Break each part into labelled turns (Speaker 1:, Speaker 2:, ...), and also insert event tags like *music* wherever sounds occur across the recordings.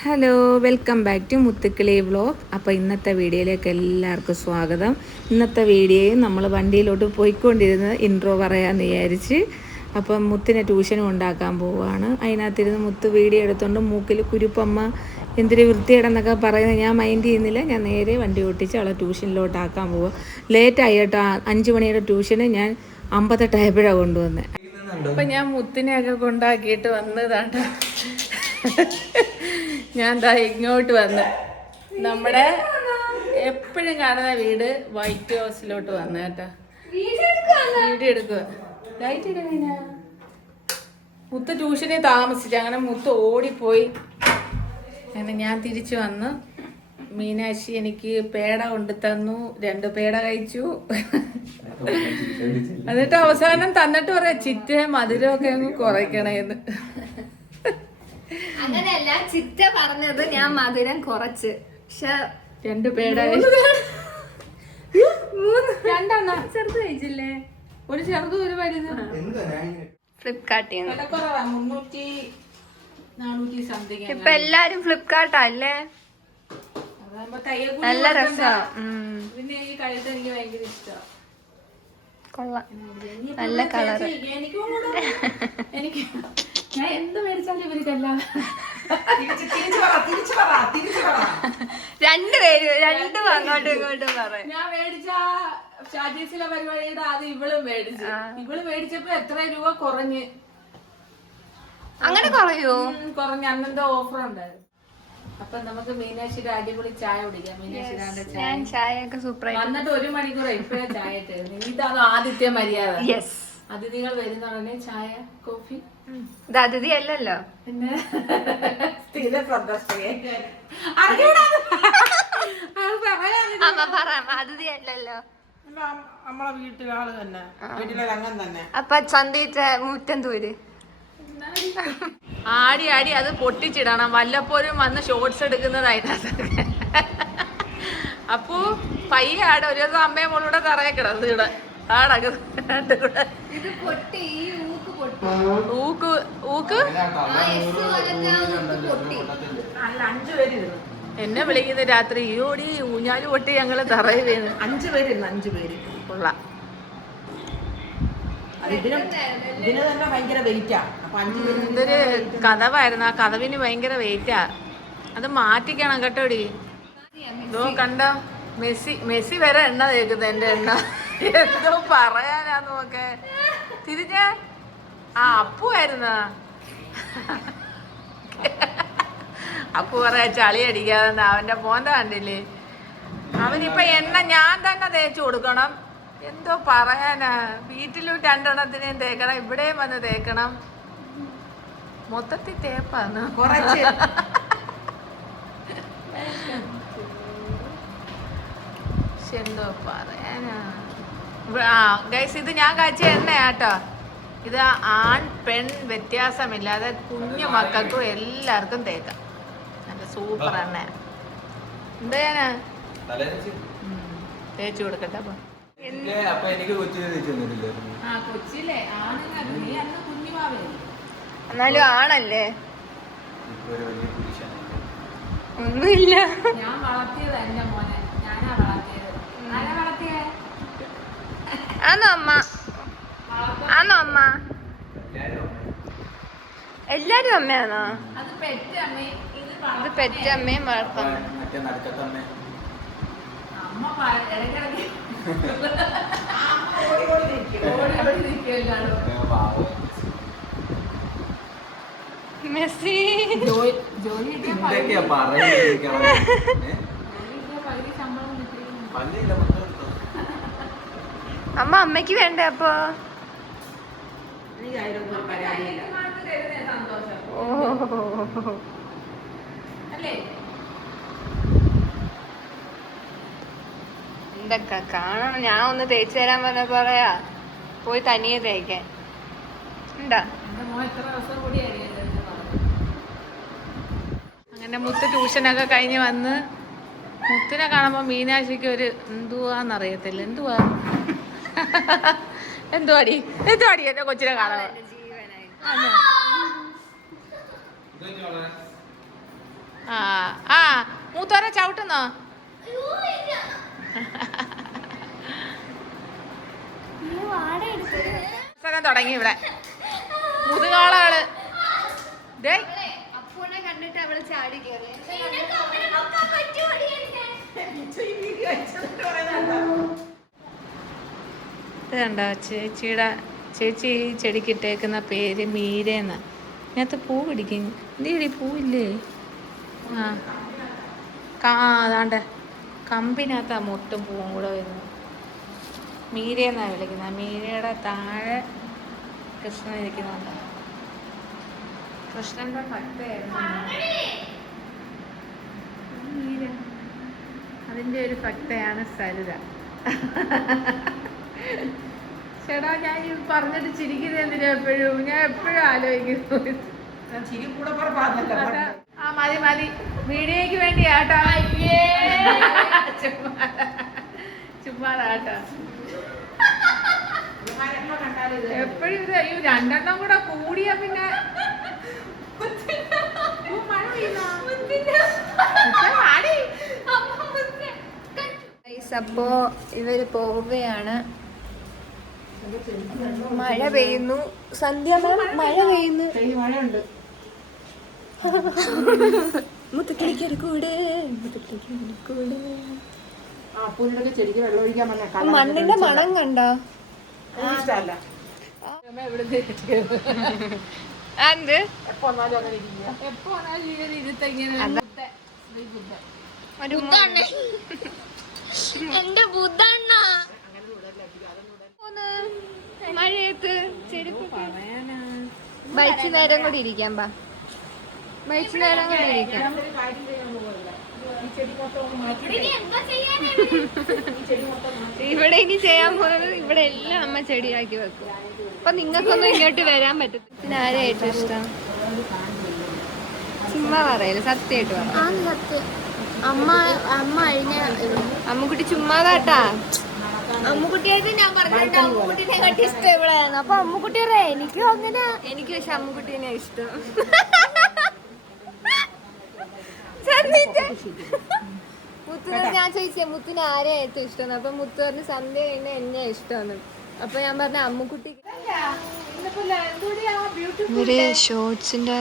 Speaker 1: Hello welcome back to Muthukkili vlog അപ്പോൾ ഇന്നത്തെ വീഡിയോയിലേക്ക് എല്ലാവർക്കും സ്വാഗതം. ഇന്നത്തെ വീഡിയോയിൽ നമ്മൾ വണ്ടിയിലോട്ട് പോയിക്കൊണ്ടിരുന്നത് ഇൻട്രോ പറയാമെന്ന് വിചാരിച്ച്. അപ്പം മുത്തിനെ ട്യൂഷനും ഉണ്ടാക്കാൻ പോവുകയാണ് അതിനകത്തിരുന്ന് മുത്ത് വീഡിയോ എടുത്തുകൊണ്ട് മൂക്കിൽ കുരുപ്പമ്മ എന്തിരി വൃത്തിയിടെന്നൊക്കെ പറയുന്നത് ഞാൻ മൈൻഡ് ചെയ്യുന്നില്ല. ഞാൻ നേരെ വണ്ടി ഓട്ടിച്ച് അവളെ ട്യൂഷനിലോട്ടാക്കാൻ പോവുക ലേറ്റായി കേട്ടോ. അഞ്ച് മണിയുടെ ട്യൂഷന് ഞാൻ അമ്പത്തെട്ടായപ്പോഴാണ് കൊണ്ടുവന്നത് അപ്പം ഞാൻ മുത്തിനെയൊക്കെ കൊണ്ടാക്കിയിട്ട് വന്നതാണ് ഞാൻ ദാ ഇങ്ങോട്ട് വന്ന് നമ്മുടെ എപ്പോഴും കാണുന്ന വീട് വൈറ്റ് ഹൗസിലോട്ട് വന്ന കേട്ടാ. വീഡിയോ എടുക്കുക ലൈറ്റ് ഇടുന്ന മുത്ത് ട്യൂഷനെ താമസിച്ചു അങ്ങനെ മുത്ത് ഓടിപ്പോയി. അങ്ങനെ ഞാൻ തിരിച്ചു വന്ന് മീനാക്ഷി എനിക്ക് പേട കൊണ്ട് തന്നു. രണ്ട് പേട കഴിച്ചു. എന്നിട്ട് അവസാനം തന്നിട്ട് പറയാ ചിറ്റ മധുരമൊക്കെ അങ്ങ് കുറയ്ക്കണേന്ന്.
Speaker 2: അങ്ങനെയല്ല ചിറ്റ പറഞ്ഞത് ഞാൻ മധുരം കുറച്ച്. പക്ഷെ
Speaker 1: രണ്ട് പേട *laughs* രണ്ടെണ്ണം. ചെറുത് കഴിച്ചില്ലേ? ഒരു ചെറുതും ഒരു വലുത്.
Speaker 2: ഫ്ലിപ്കാർട്ടിൽ നിന്ന്.
Speaker 1: വിലക്കുറവാ. മുന്നൂറ്റി നാനൂറ്റി സംതിങ്
Speaker 2: ഇപ്പൊ എല്ലാരും ഫ്ലിപ്കാർട്ടാ അല്ലേ? നല്ല രസമാണ്
Speaker 1: പിന്നെ ഈ കഴുത്ത് എനിക്ക് ഭയങ്കര ഇഷ്ടമാണ്
Speaker 2: കൊള്ളാം. നല്ല കളർ
Speaker 1: എനിക്ക് *laughs* ഞാൻ എന്ത് മേടിച്ചാലും ഇവർക്കല്ലാതെ
Speaker 2: രണ്ടുപേരും രണ്ടും അങ്ങോട്ടും ഇങ്ങോട്ടും പറയും
Speaker 1: ഞാൻ മേടിച്ച ഷാജീസിലെ പരിപാടിയുടെ ആദ്യം ഇവളും മേടിച്ചു. ഇവൾ മേടിച്ചപ്പോ എത്ര രൂപ കുറഞ്ഞ്?
Speaker 2: അങ്ങനെ കുറയോ?
Speaker 1: കുറഞ്ഞ. അന്നത്തെ ഓഫർ ഉണ്ടായിരുന്നു. അപ്പൊ നമുക്ക് മീനാക്ഷിയുടെ അടിപൊളി ചായ കുടിക്കാം. മീനാക്ഷിയുടെ ചായ
Speaker 2: ഞാൻ ചായ. ഒക്കെ സൂപ്പറായി
Speaker 1: വന്നിട്ട് ഒരു മണിക്കൂർ ഇപ്പഴേ ചായ ഇട്ടായിരുന്നു ഇതാണ് ആദ്യത്തെ മര്യാദ?
Speaker 2: യെസ്
Speaker 1: അതിഥികൾ വരുന്ന ഉടനെ ചായ കോഫി.
Speaker 2: ഇത് അതിഥി അല്ലല്ലോ.
Speaker 1: പിന്നെ സ്ഥിര
Speaker 2: അതിഥി അല്ലല്ലോ.
Speaker 3: നമ്മളെ വീട്ടിലെ ആൾ തന്നെ. വീട്ടിലെ രംഗം തന്നെ.
Speaker 2: അപ്പൊ ചന്തീച്ച മൂറ്റന്തൂര്.
Speaker 1: ആടി ആടി അത് പൊട്ടിച്ചിടണം. വല്ലപ്പോഴും വന്ന് ഷോർട്സ് എടുക്കുന്നതായിരുന്നു അപ്പോ പയ്യ ആടെ ഒരു ദിവസം അമ്മയും മോളൂടെ തറയെ കിടന്നു ഇവിടെ. ആടക്ക് രണ്ടും കൂടെ.
Speaker 2: ഇത് പൊട്ടി ഈ ഊക്ക് പൊട്ടി.
Speaker 1: ഊക്ക് ഊക്ക്? എന്നെ വിളിക്കുന്ന രാത്രി ഈയോടി ഊഞ്ഞാൽ പൊട്ടി ഞങ്ങൾ തറയിൽ വീണ്.
Speaker 3: അഞ്ചു പേര് അഞ്ചു പേര്.
Speaker 1: കൊള്ളാം.
Speaker 3: അത് ഇതിനും ഇതിന് തന്നെ ഭയങ്കര വെയിറ്റാ അപ്പൊ അഞ്ചു പേര്
Speaker 1: എന്തൊരു കഥവായിരുന്നു. ആ കഥവിന് ഭയങ്കര വെയിറ്റാ അത് മാറ്റിക്കണം കേട്ടോടി ഇതോ കണ്ട? മെസ്സി മെസ്സി വരെ എണ്ണ തേക്കുന്നത് എന്റെ എണ്ണ. എന്തോ പറയാനാ നോക്കെ. തിരിഞ്ഞ? ആ അപ്പു ആയിരുന്ന അപ്പു പറയാ ചളി അടിക്കാതെ അവന്റെ മോന്റെ കണ്ടില്ലേ? അവനിപ്പൊ എണ്ണ ഞാൻ തന്നെ തേച്ചു കൊടുക്കണം. എന്തോ പറയാനാ? വീട്ടിലും രണ്ടെണ്ണത്തിനെയും തേക്കണം ഇവിടെയും വന്ന് തേക്കണം. മൊത്തത്തിൽ തേപ്പാന്ന്.
Speaker 3: കുറച്ച്.
Speaker 1: പക്ഷെ എന്തോ പറയാനാ? ഗൈസ് ഇത് ഞാൻ കാഴ്ച എണ്ണയാട്ടോ. ഇത് ആൺ പെൺ വ്യത്യാസമില്ലാതെ കുഞ്ഞു മക്കൾക്കും എല്ലാവർക്കും തേക്കാം. നല്ല സൂപ്പർ എണ്ണ എന്താ ഞാൻ? തേച്ചു കൊടുക്കട്ടെ അപ്പൊ.
Speaker 2: എന്നാലും ആണല്ലേ?
Speaker 4: ഒരു വലിയ പുരുഷൻ
Speaker 2: ഒന്നുമില്ല.
Speaker 1: ഞാൻ വളർത്തിയത് എന്റെ മോനെ ഞാനാ വളർത്തിയത് ആരാ വളർത്തിയേ
Speaker 2: ആന്നോ അമ്മ ആന്നോ അമ്മ എല്ലാരും അമ്മയാണോ?
Speaker 1: അത് പെറ്റ് അമ്മേ ഇത്
Speaker 2: ഇത്
Speaker 1: വളർത്ത.
Speaker 2: പെറ്റമ്മയും വളർത്താം
Speaker 4: മറ്റേ നടുക്കത്തമ്മ
Speaker 1: അമ്മ പ- ഇടയ്ക്കിടയ്ക്ക് ഓടി ഓടി നിൽക്കുകയല്ലാണോ
Speaker 2: മെസ്സി.
Speaker 1: ജോലി ജോലി കിട്ടിയ പകുതി
Speaker 4: എന്തൊക്കെയാ പറയുന്നത്?
Speaker 1: ജോലി കിട്ടിയ പകുതി ശമ്പളം കിട്ടിയിരുന്നു
Speaker 4: പല്ലില്ല. മൊത്തം എടുത്തോ.
Speaker 2: അമ്മ അമ്മയ്ക്ക് വേണ്ടേ അപ്പോ? എന്തൊക്കെ? കാണണം. ഞാൻ ഒന്ന് തേച്ചു തരാൻ പറഞ്ഞ പറയാ പോയി തനിയെ തേക്കാൻ. ഉണ്ടാ
Speaker 1: എന്റെ മോൻ എത്ര ദിവസം കൂടി അറിയില്ല അങ്ങനെ മുത്ത് ട്യൂഷനൊക്കെ കഴിഞ്ഞ് വന്ന് മുത്തിനെ കാണുമ്പോൾ മീനാക്ഷിക്ക് ഒരു എന്തുവാന്നറിയത്തില്ല. എന്തുവാ? എന്തുവാടി? എന്തുവാടി എന്റെ കൊച്ചിനെ കാണാൻ ആ ആ മൂത്തോരെ ചവിട്ടുന്നോ? തുടങ്ങി ഇവിടെ. മുതുകാളകൾ. ദേ.
Speaker 2: അപ്പൂനെ കണ്ടിട്ട് അവൾ ചാടി കയറി
Speaker 1: ഇത് ചേച്ചിയുടെ ചേച്ചി ഈ ചെടിക്ക് ഇട്ടേക്കുന്ന പേര് മീരേന്ന്. ഇതിനകത്ത് പൂ പിടിക്കും. എന്തേടി പൂവില്ലേ? ആ. കാ അതാണ്ട്. കമ്പിനകത്ത് മുട്ടും പൂവും കൂടെ വരുന്നത്. മീരയെന്നാണ് വിളിക്കുന്നത്. മീരയുടെ താഴെ കൃഷ്ണൻ ഇരിക്കുന്നുണ്ട്. കൃഷ്ണന്റെ ഭക്തയായിരുന്നു അതിന്റെ ഒരു ഭക്തയാണ് സരിത. *laughs* ചേട്ടാ ഞാൻ ഈ പറഞ്ഞിട്ട് ചിരിക്കുന്നത് എന്തിനാ എപ്പോഴും? ഞാൻ എപ്പോഴും ആലോചിക്കുന്നു. ആ മതി മതി. വീഡിയോയ്ക്ക് വേണ്ടി ആട്ടാ ചുമ്മാ ചുമ്മാതാട്ടോ എപ്പോഴും ഇത് അയ്യോ രണ്ടെണ്ണം കൂടെ കൂടിയ പിന്നെ.
Speaker 2: അപ്പോ ഇവർ പോവുകയാണ്. മഴ പെയ്യുന്നു. സന്ധ്യ മഴ പെയ്യുന്നു. മുത്തക്കിളിക്കൊരു കൂടെ കൂടെ. മണ്ണിന്റെ മണം കണ്ടോ?
Speaker 3: ഇഷ്ടമല്ല.
Speaker 2: എന്ത്? എന്റെ ബുദ്ധണ്ണ മഴയത്ത് ബൈച്ച് നേരം കൂടി ഇരിക്കാം ബാ. ബൈച്ച് നേരം കൂടി ഇരിക്കാം. ഇവിടെ ഇനി ചെയ്യാൻ പോകുന്നത് ഇവിടെ എല്ലാം അമ്മ ചെടിയാക്കി വെക്കും. അപ്പൊ നിങ്ങൾക്കൊന്നും ഇങ്ങോട്ട് വരാൻ പറ്റും ആരെ ഏറ്റവും ഇഷ്ടം? ചുമ്മാ പറയല്ലേ സത്യമായിട്ട് പറയാം
Speaker 5: അമ്മ അമ്മ
Speaker 2: അമ്മുക്കുട്ടി ചുമ്മാതാട്ടാ. അമ്മുക്കുട്ടിയായിട്ട് ഞാൻ പറഞ്ഞിട്ട് അമ്മുക്കുട്ടിനെ കട്ടി ഇഷ്ടം ഇവളാണ്. അപ്പൊ അമ്മുക്കുട്ടി പറയാ എനിക്കും അങ്ങനെ എനിക്ക് പക്ഷെ അമ്മുക്കുട്ടീനെ ഇഷ്ടം. മുത്തുനോട് ഞാൻ ചോദിച്ചേ മുത്തിന് ആരെയാ ഏറ്റവും ഇഷ്ടം? അപ്പൊ മുത്തു പറഞ്ഞ് സന്ധ്യ കഴിഞ്ഞ എന്നെ ഇഷ്ടമാണ്. അപ്പൊ ഞാൻ പറഞ്ഞ അമ്മുക്കുട്ടി ഒരു ഷോർട്സിന്റെ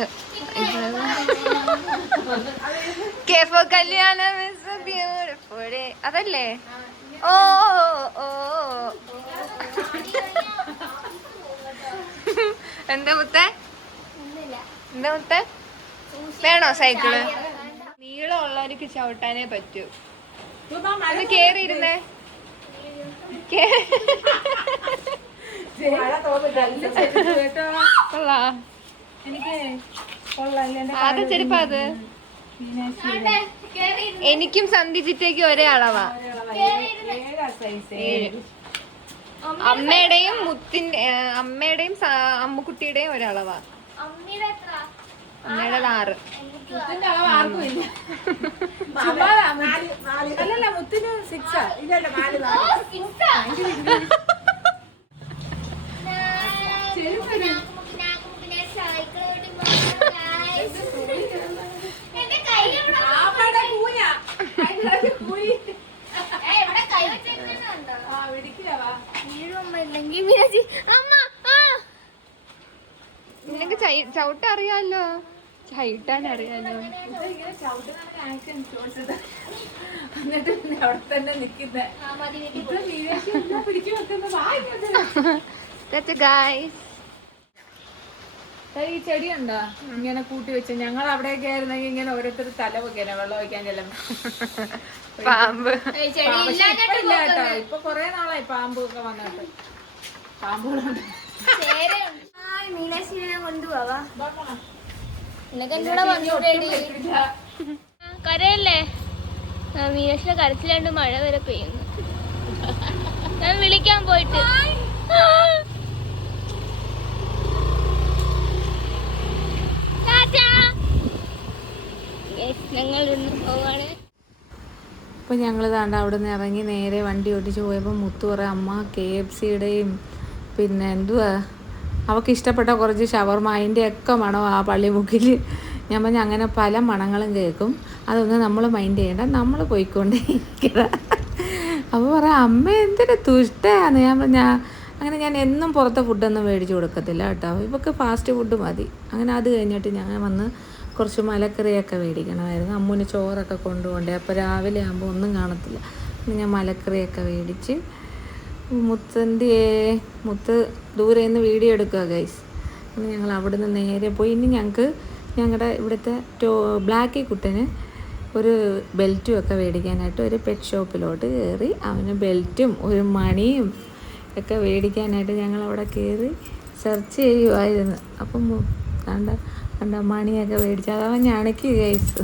Speaker 2: കേഫോ കല്യാണം is a beautiful അതല്ലേ ഓ ഓ, എന്താ മുത്തേ എന്താ മുത്തേ വേണോ സൈക്കിൾ നീളമുള്ളവർക്ക് ചവിട്ടാനേ പറ്റൂ. അത് കേറിയിരുന്നേ. കേ- കൊള്ളാ.
Speaker 1: എനിക്ക്
Speaker 2: ചെരുപ്പാ അത്. എനിക്കും സന്ധിച്ചിട്ടേക്ക് ഒരേ അളവാ. അമ്മയുടെയും മുത്തിന്റെ അമ്മയുടെയും അമ്മുക്കുട്ടിയുടെയും ഒരളവാ അമ്മയുടെ ആറ്.
Speaker 1: മുത്തിന്റെ *laughs*
Speaker 2: നിനക്ക് ചൈ- ചവിട്ടാൻ അറിയാലോ ചവിട്ടാൻ അറിയാലോ
Speaker 1: എന്നിട്ട് അവിടെ തന്നെ നിൽക്കുന്നത്
Speaker 2: ഗായ്സ് *laughs*
Speaker 1: ഈ ചെടി ഉണ്ടോ ഇങ്ങനെ കൂട്ടി വെച്ച്. ഞങ്ങൾ അവിടെയൊക്കെ ആയിരുന്നെങ്കിൽ ഇങ്ങനെ ഓരോരുത്തർ തല വെക്കാനെ വെള്ളം ഒഴിക്കാൻ ചെല്ലുമ്പോ
Speaker 2: പാമ്പ്.
Speaker 1: ഇല്ല കേട്ടോ. ഇപ്പൊ കൊറേ നാളായി പാമ്പ് ഒക്കെ വന്നിട്ട്. പാമ്പുകളുണ്ട്.
Speaker 5: കരയല്ലേ? ആ, മീനാക്ഷിയുടെ കരച്ചിലാണ്ട് മഴ വരെ പെയ്യുന്നു. ഞാൻ വിളിക്കാൻ പോയിട്ട് ടാറ്റാ. Yes, ഞങ്ങൾ
Speaker 1: അപ്പോൾ ഞങ്ങൾ താണ്ട അവിടെ നിന്ന് ഇറങ്ങി നേരെ വണ്ടി ഓടിച്ച് പോയപ്പോൾ മുത്തു പറയും അമ്മ കെ എഫ് സിയുടെയും പിന്നെ എന്തുവാ? അവൾക്ക് ഇഷ്ടപ്പെട്ട കുറച്ച് ഷവർമ അതിന്റെ ഒക്കെ മണം ആ പള്ളിമുക്കിൽ ഞാൻ പറഞ്ഞ അങ്ങനെ പല മണങ്ങളും കേൾക്കും. അതൊന്നും നമ്മൾ മൈൻഡ് ചെയ്യണ്ട. നമ്മൾ പോയിക്കൊണ്ടേ അപ്പോൾ പറയാം അമ്മ എന്തൊരു തുഷ്ടയാണ് ഞാൻ പറഞ്ഞ അങ്ങനെ ഞാൻ എന്നും പുറത്തെ ഫുഡൊന്നും മേടിച്ച് കൊടുക്കത്തില്ല കേട്ടോ. ഇവർക്ക് ഫാസ്റ്റ് ഫുഡ് മതി. അങ്ങനെ അത് കഴിഞ്ഞിട്ട് ഞാൻ വന്ന് കുറച്ച് മലക്കറിയൊക്കെ മേടിക്കണമായിരുന്നു. അമ്മുവിന് ചോറൊക്കെ കൊണ്ടുപോകണ്ടേ. അപ്പോൾ രാവിലെ ആകുമ്പോൾ ഒന്നും കാണത്തില്ല. ഞാൻ മലക്കറിയൊക്കെ മേടിച്ച് മുത്തന്റെ മുത്ത് ദൂരെ നിന്ന് വീഡിയോ എടുക്കുക ഗൈസ്. അങ്ങനെ ഞങ്ങൾ അവിടെ നിന്ന് നേരെ പോയി. ഇനി ഞങ്ങൾക്ക് ഞങ്ങളുടെ ഇവിടുത്തെ ടോ ബ്ലാക്കി കുട്ടന് ഒരു ബെൽറ്റും ഒക്കെ മേടിക്കാനായിട്ട് ഒരു പെറ്റ് ഷോപ്പിലോട്ട് കയറി. അവന് ബെൽറ്റും ഒരു മണിയും ഒക്കെ മേടിക്കാനായിട്ട് ഞങ്ങൾ അവിടെ കയറി സെർച്ച് ചെയ്യുമായിരുന്നു അപ്പം കണ്ട കണ്ട മണിയൊക്കെ മേടിച്ചു. അതാവാൻ ഞണക്കി ഗൈസ്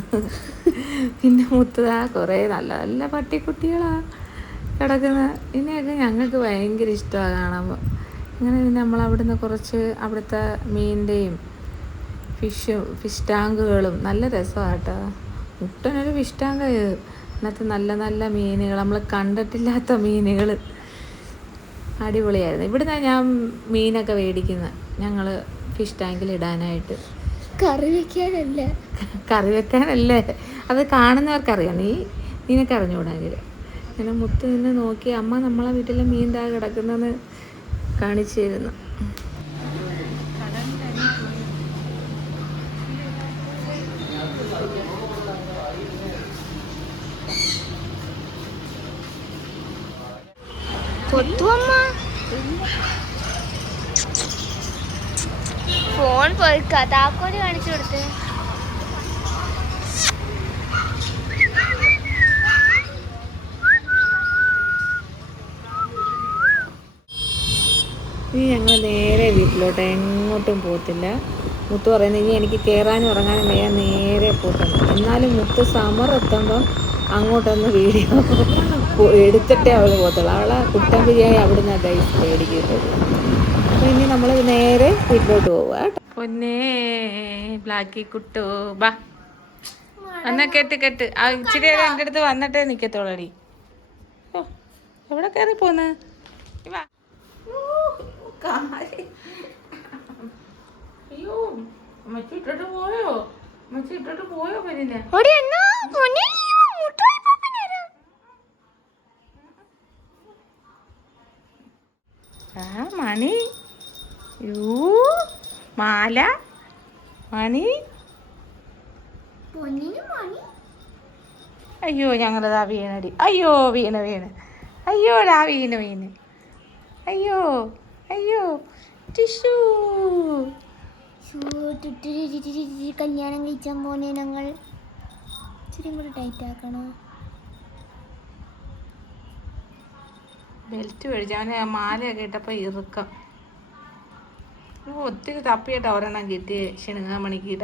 Speaker 1: പിന്നെ മുത്തതാ കുറേ നല്ല നല്ല പട്ടിക്കുട്ടികളാണ് കിടക്കുന്ന. ഇതിനെയൊക്കെ ഞങ്ങൾക്ക് ഭയങ്കര ഇഷ്ടമാണ് കാണുമ്പോൾ അങ്ങനെ നമ്മൾ അവിടുന്ന് കുറച്ച് അവിടുത്തെ മീനിന്റെയും ഫിഷും ഫിഷ് ടാങ്കുകളും നല്ല രസമാണ് കേട്ടോ മുട്ടനൊരു ഫിഷ് ടാങ്ക് ഇന്നത്തെ നല്ല നല്ല മീനുകൾ നമ്മൾ കണ്ടിട്ടില്ലാത്ത മീനുകൾ അടിപൊളിയായിരുന്നു. ഇവിടുന്ന് ഞാൻ മീനൊക്കെ മേടിക്കുന്നത് ഞങ്ങൾ ഫിഷ് ടാങ്കിൽ ഇടാനായിട്ട്.
Speaker 2: കറി വെക്കാനല്ലേ
Speaker 1: കറി വെക്കാനല്ലേ അത് കാണുന്നവർക്കറിയാം. നീ നിനക്ക് അറിഞ്ഞുകൂടാങ്കിൽ. ഇങ്ങനെ മുത്ത് നിന്ന് നോക്കി അമ്മ നമ്മളെ വീട്ടിലെ മീൻ താ കിടക്കുന്നെന്ന് കാണിച്ചു തരുന്നു
Speaker 5: കൊത്തുവമ്മ. ഫോൺ പൊറുക്ക താക്കോൽ കാണിച്ചു കൊടുത്ത്.
Speaker 1: ഇനി ഞങ്ങൾ നേരെ വീട്ടിലോട്ട് എങ്ങോട്ടും പോകത്തില്ല. മുത്ത് പറയുന്നത് ഇനി എനിക്ക് കയറാനും ഇറങ്ങാനും വയ്യ നേരെ പോകണം. എന്നാലും മുത്ത് സമർ എത്തുമ്പം അങ്ങോട്ടൊന്ന് വീഡിയോ എടുത്തിട്ടേ അവൾ പോകത്തുള്ളൂ. അവളെ കുട്ടൻ ബിരിയാണി അവിടുന്ന് അദ്ദേഹം മേടിക്കുന്നുള്ളൂ അപ്പോൾ ഇനി നമ്മൾ നേരെ വീട്ടിലോട്ട് പോവുക കേട്ടോ. പൊന്നേ ബ്ലാക്കി കുട്ടു. ബാ. എന്നാ കെട്ട് കെട്ട്. ആ ഇച്ചിരി നേരം എന്റെ അടുത്ത് വന്നിട്ടേ നിൽക്കത്തോളടി ഓ എവിടെ കയറി പോന്ന്? അയ്യോ അമ്മച്ചി ഇട്ടിട്ട് പോയോ? അമ്മച്ചി ഇട്ടിട്ട് പോയോ
Speaker 5: പൊന്നെ
Speaker 1: ആ മണി. മാല മണി. അയ്യോ ഞങ്ങളിതാ വീണടി. അയ്യോ വീണ് വീണ്. അയ്യോടാ വീണ് വീണ്. അയ്യോ അയ്യോ. ടിഷു.
Speaker 5: കല്യാണം കഴിച്ചാൻ പോണേ ഞങ്ങൾ. ഇച്ചിരി കൂടെ ടൈറ്റ് ആക്കണോ.
Speaker 1: ബെൽറ്റ് മേടിച്ചു അവന് മാലയൊക്കെ ഇട്ടപ്പോൾ ഇറുക്കം. ഒത്തിരി തപ്പിയിട്ട് ഒരെണ്ണം കിട്ടി. ശനിങ്ങാ
Speaker 5: മണിക്കിട്ട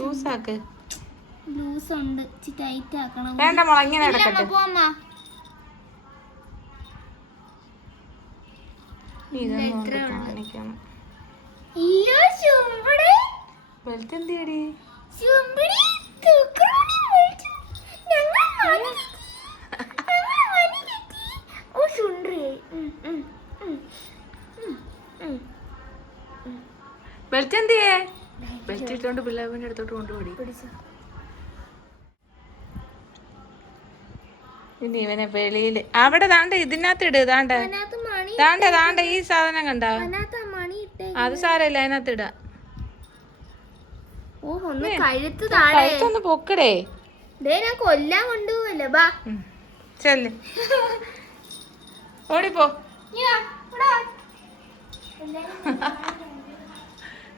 Speaker 1: ലൂസാക്ക്
Speaker 5: ലൂസ് ഉണ്ട്. ടൈറ്റ് ആക്കണം.
Speaker 1: വേണ്ട മോളെ ഇങ്ങനെ
Speaker 5: പോമ്മ അയ്യോ ചുമ്പടി.
Speaker 1: എന്തിയടി
Speaker 5: ചുമ്പടി.
Speaker 1: ഇട്ടുകൊണ്ട് പിള്ളേരുടെ അടുത്തോട്ട് കൊണ്ടുപോയി ഇനി ഇവനെ വെളിയിൽ. അവിടെ താണ്ട ഇതിനകത്ത് ഇട് താണ്ട താണ്ട താണ്ട ഈ സാധനം കണ്ട? അത് സാരമില്ല അതിനകത്ത് ഇടാ. കഴുത്തൊന്ന് പൊക്കടേ.
Speaker 5: ഞാൻ കൊല്ലാൻ കൊണ്ടുപോവല്ലേ ബാ.
Speaker 1: ചെല്ല്. ഓടിപ്പോ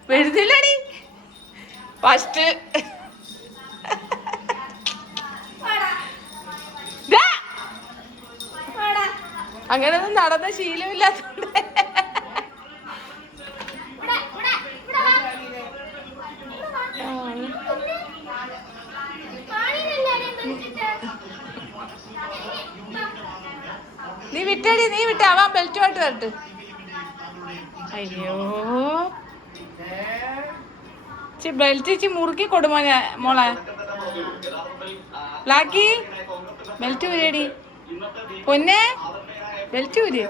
Speaker 1: വരുന്നില്ലടി ഫസ്റ്റ്. അങ്ങനൊന്നും നടന്ന ശീലമില്ലാത്തോണ്ട്. നീ വിട്ടടി നീ വിട്ട. അവൻ ബെൽറ്റുമായിട്ട് വരട്ട്. അയ്യോ. ചി ബെൽറ്റ് ചേച്ചി മുറുക്കി കൊടുമോനെ മോളെ. ബ്ലാക്കി ബെൽറ്റ് വരേടി പൊന്നെ. ബെൽറ്റ് ഊരി.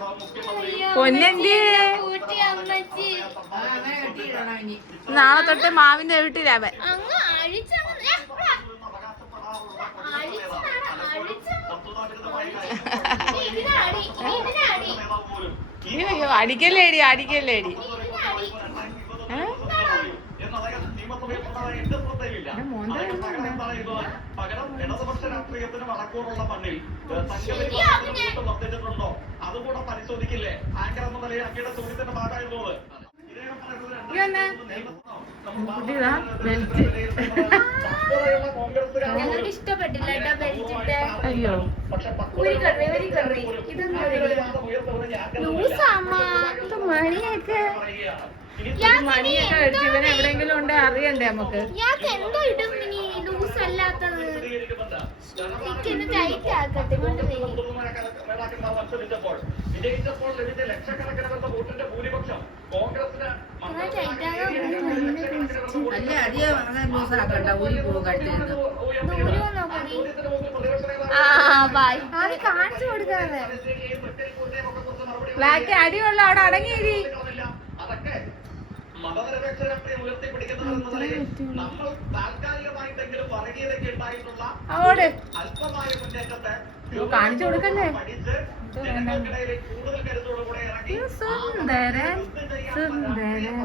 Speaker 1: പൊന്നെന്തി നാളെ തൊട്ട് മാവിന്റെ വീട്ടിലാവൻ
Speaker 5: അടിക്കല്ലേടി അടിക്കല്ലേടി. ഏ, ഇവിടെ. അഴിച്ചതാണ്, അഴിച്ചങ്ങ് ഇനി ഇതിനാടി, ഇനി ഇതിനാടി,
Speaker 1: അയ്യോ അയ്യോ അടിക്കല്ലേടി അടിക്കല്ലേടി
Speaker 5: ഇതിനാടി.
Speaker 1: ഏ? എന്റെ മോന്റെ വരുന്നുണ്ട്.
Speaker 5: മണ്ണിൽ ഞാൻ.
Speaker 6: അതുകൂടെ പരിശോധിക്കില്ലേ? ആങ്കർ എന്ന നിലയിൽ അങ്ങയുടെ ചോദ്യത്തിന്റെ ഭാഗമായിരുന്നത്
Speaker 5: ഞങ്ങൾക്ക് ഇഷ്ടപ്പെട്ടില്ല കേട്ടോ ബെൽറ്റ്
Speaker 1: അയ്യോ.
Speaker 5: ഒരു കറി ഒരു കറി. ഇതൊന്നും ലൂസാമ്മ മണിയൊക്കെ.
Speaker 1: മണിയൊക്കെ എവിടെയെങ്കിലും ഉണ്ടെ അറിയണ്ടേ നമുക്ക്?
Speaker 5: എന്തോ ഇടും അല്ലാത്തത്. ടൈറ്റ് ആക്കട്ടെ
Speaker 3: അല്ലേ അങ്ങനെ ഊരി പോകും
Speaker 5: അത് കാണിച്ചു കൊടുക്കാതെ.
Speaker 1: ബ്ലാക്ക് അടിയുള്ള അവിടെ അടങ്ങിയിരി.
Speaker 6: അതൊക്കെ മതനിരപേക്ഷ രാഷ്ട്രീയം ഉയർത്തിപ്പിടിക്കുന്നവരെന്ന നമ്മൾ താൽക്കാലികമായിട്ടെങ്കിലും വർഗീയതയ്ക്ക് ഉണ്ടായിട്ടുള്ള
Speaker 1: അങ്ങോട്ട്
Speaker 6: അല്പമായ മുന്നേറ്റത്തെ
Speaker 1: കാണിച്ചു കൊടുക്കല്ലേ
Speaker 6: കൂടുതൽ കരുത്തോടുകൂടെ ഇറങ്ങി
Speaker 1: സുന്ദരൻ. സുന്ദരൻ.